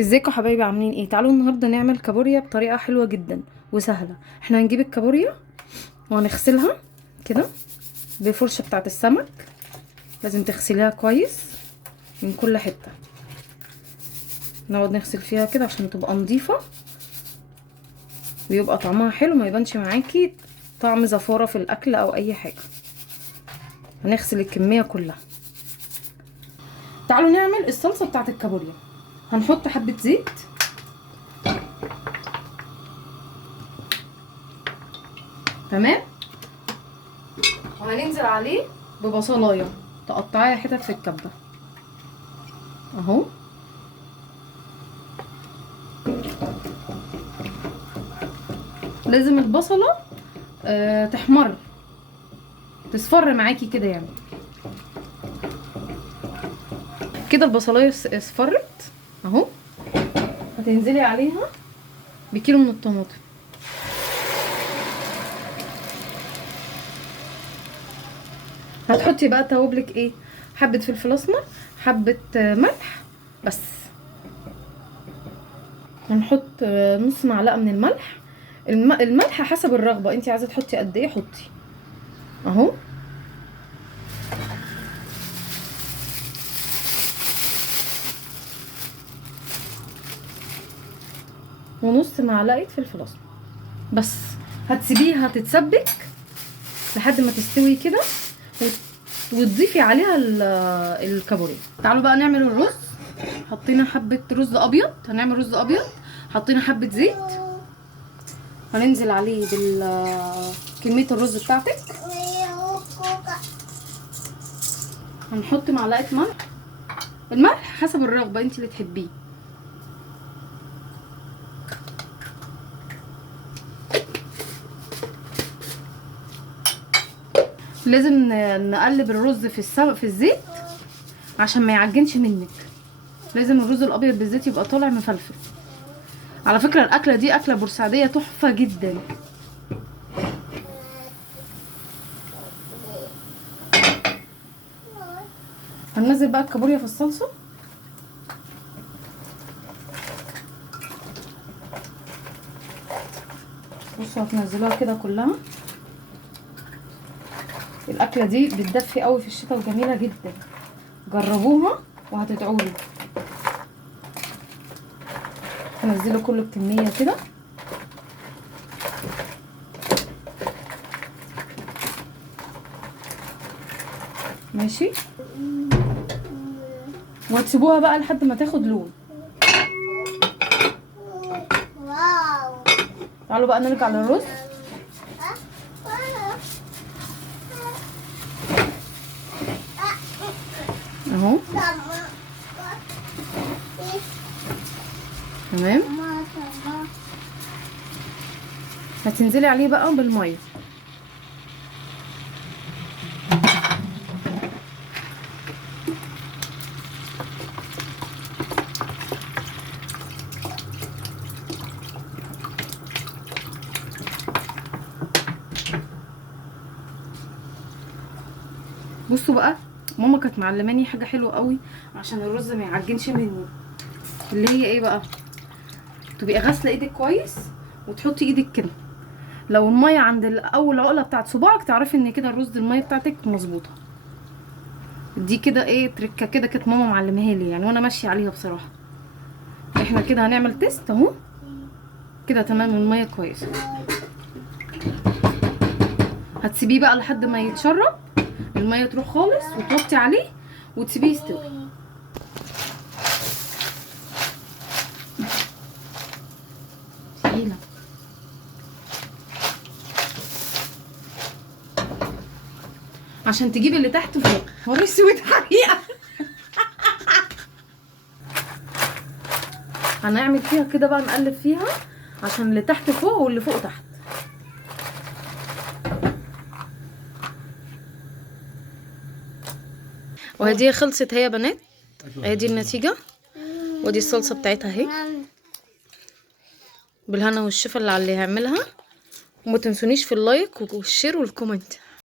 ازيكم يا حبايبي، عاملين ايه؟ تعالوا النهارده نعمل كابوريا بطريقه حلوه جدا وسهله. احنا هنجيب الكابوريا وهنغسلها كده بفرشه بتاعه السمك. لازم تغسليها كويس من كل حته، نقعد نغسل فيها كده عشان تبقى نظيفه ويبقى طعمها حلو، ما يبانش معاكي طعم زفاره في الاكل او اي حاجه. هنغسل الكميه كلها. تعالوا نعمل الصلصه بتاعه الكابوريا. هنحط حبه زيت، تمام، وهننزل عليه ببصلايه تقطعيها حتت في الكبه اهو. لازم البصله تحمر، تصفر معاكي كده يعني. كده البصلايه اصفرت اهو. هتنزلي عليها بكيلو من الطماطم. هتحطي بقى توابلك ايه؟ حبه فلفل اسمر، حبه ملح بس. هنحط نص معلقه من الملح. الملح حسب الرغبه، انت عايزه تحطي قد ايه حطي اهو. ونص معلقه فلفل اسمر بس. هتسيبيها تتسبك لحد ما تستوي كده وتضيفي عليها الكابوريا. تعالوا بقى نعمل الرز. حطينا حبه رز ابيض، هنعمل رز ابيض. حطينا حبه زيت، هننزل عليه كميه الرز بتاعتك. هنحط معلقه ملح، الملح حسب الرغبه انت اللي تحبيه. لازم نقلب الرز في الزيت عشان ما يعجنش منك. لازم الرز الابيض بالزيت يبقى طالع مفلفل. على فكره الاكله دي اكله بورسعيديه تحفه جدا. هننزل بقى الكابوريا في الصلصه. بصوا هتنزلوها كده كلها. الاكله دي بتدفي قوي في الشتاء وجميله جدا، جربوها وهتدعولي. هنزله كله بكميه كده. ماشي، وهتسيبوها بقى لحد ما تاخد لون. تعالوا بقى نرجع للرز اهو. تمام، هتنزلي عليه بقى بالميه. بصوا بقى، ماما كانت معلماني حاجه حلوه قوي عشان الرز ما يعجنش مني، اللي هي ايه بقى؟ تبقي غاسله ايدك كويس وتحطي ايدك كده. لو الميه عند اول عقله بتاعت صباعك تعرفي ان كده الرز الميه بتاعتك مظبوطه. دي كده ايه تركه كده، كانت ماما معلماها لي يعني وانا ماشيه عليها بصراحه. احنا كده هنعمل تيست اهو. كده تمام، الميه كويسه. هتسيبيه بقى لحد ما يتشرب، الميه تروح خالص، وتوطي عليه وتسيبيه يستوي. تقيله. عشان تجيب اللي تحت فوق. هو اسود حقيقه. هنعمل فيها كده بقى، نقلب فيها عشان اللي تحت فوق واللي فوق تحت. وهدي خلصت هي يا بنات. ادي النتيجه، ودي الصلصه بتاعتها اهي. بالهنا والشفا اللي على اللي هيعملها. وما تنسونيش في اللايك والشير والكومنت.